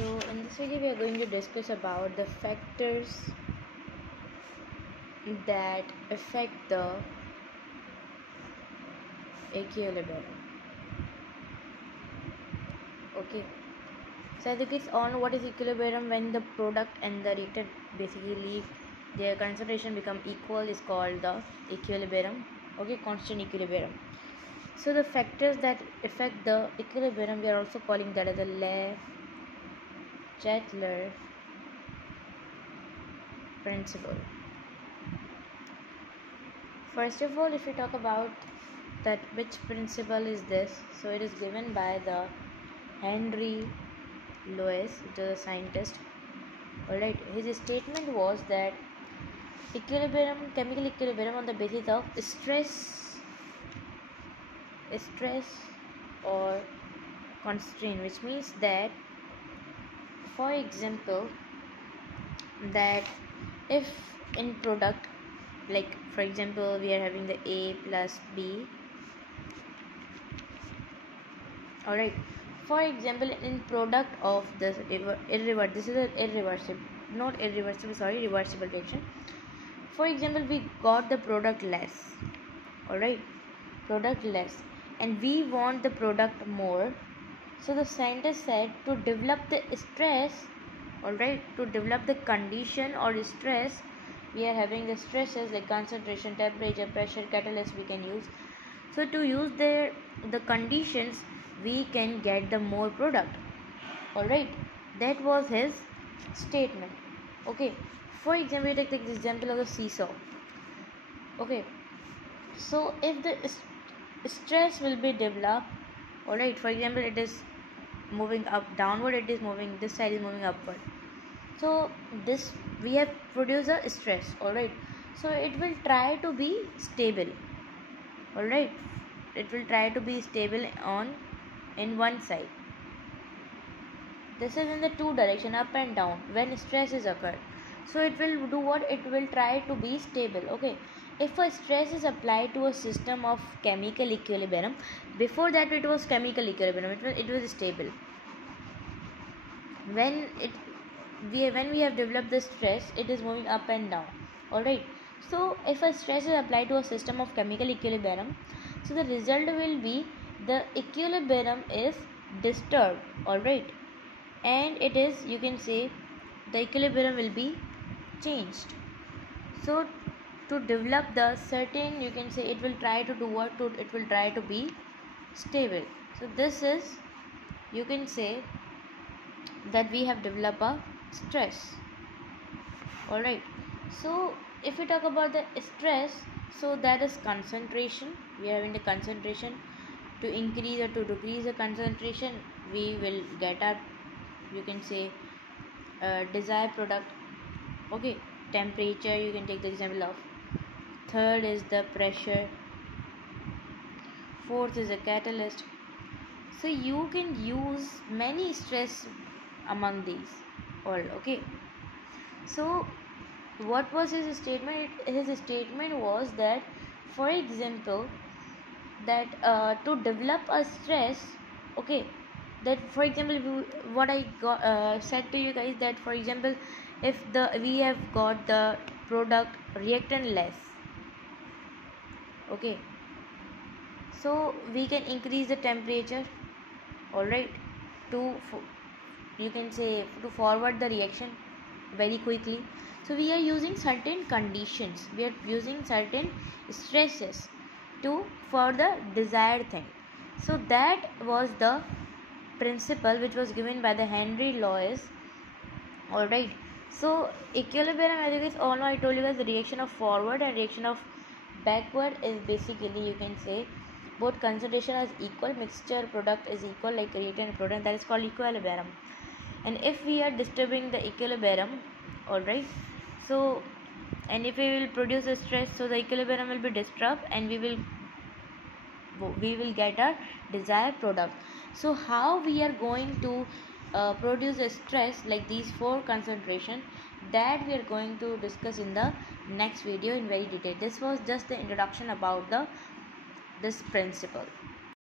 So in this video we are going to discuss about the factors that affect the equilibrium. Okay, so as it's on what is equilibrium, when the product and the reactant basically leave their concentration become equal is called the equilibrium. Okay, constant equilibrium. So the factors that affect the equilibrium, we are also calling that as a Le-Chatelier principle. First of all, if we talk about that which principle is this, so it is given by the Henry Lewis, the scientist. Alright, his statement was that chemical equilibrium on the basis of stress or constraint, which means that, for example, that if in product, like for example we are having the A plus B, alright, for example in product of this this is a reversible reaction. For example, we got the product less, alright, and we want the product more. So the scientist said to develop the stress, alright, to develop the condition or stress, we are having the stresses like concentration, temperature, pressure, catalyst we can use. So to use the conditions, we can get the more product. Alright, that was his statement. Okay, for example, take the example of the seesaw. Okay, so if the stress will be developed, alright, for example it is moving up downward, it is moving, this side is moving upward, so this we have produced a stress, alright, so it will try to be stable, alright, it will try to be stable in one side. This is in the two direction, up and down, when stress is occurred. So it will do what? It will try to be stable. Okay, if a stress is applied to a system of chemical equilibrium, before that it was chemical equilibrium, it was stable. When we have developed the stress, it is moving up and down, alright. So if a stress is applied to a system of chemical equilibrium, so the result will be the equilibrium is disturbed, alright, and it is, you can say, the equilibrium will be changed. So to develop the certain, you can say, it will try to do what? It will try to be stable. So this is, you can say, that we have developed a stress, alright. So if we talk about the stress, so that is concentration. We are having the concentration. To increase or to decrease the concentration, we will get our, you can say, desired product. Okay, temperature, you can take the example of. Third is the pressure. Fourth is a catalyst. So you can use many stress among these all. Okay, so what was his statement? His statement was that, for example, that to develop a stress, okay, that for example what I said to you guys, that for example if we have got the product reactant less, okay, so we can increase the temperature, alright, to, you can say, to forward the reaction very quickly. So we are using certain conditions, we are using certain stresses for the desired thing. So that was the principle which was given by the Henry Lewis, alright. So equilibrium, as you guys all know, I told you guys, the reaction of forward and reaction of backward is basically, you can say, both concentration is equal, mixture product is equal, like reactant and product, that is called equilibrium. And if we are disturbing the equilibrium, alright, so, and if we will produce a stress, so the equilibrium will be disturbed and we will get our desired product. So how we are going to produce a stress like these four concentration, that we are going to discuss in the next video in very detail. This was just the introduction about this principle.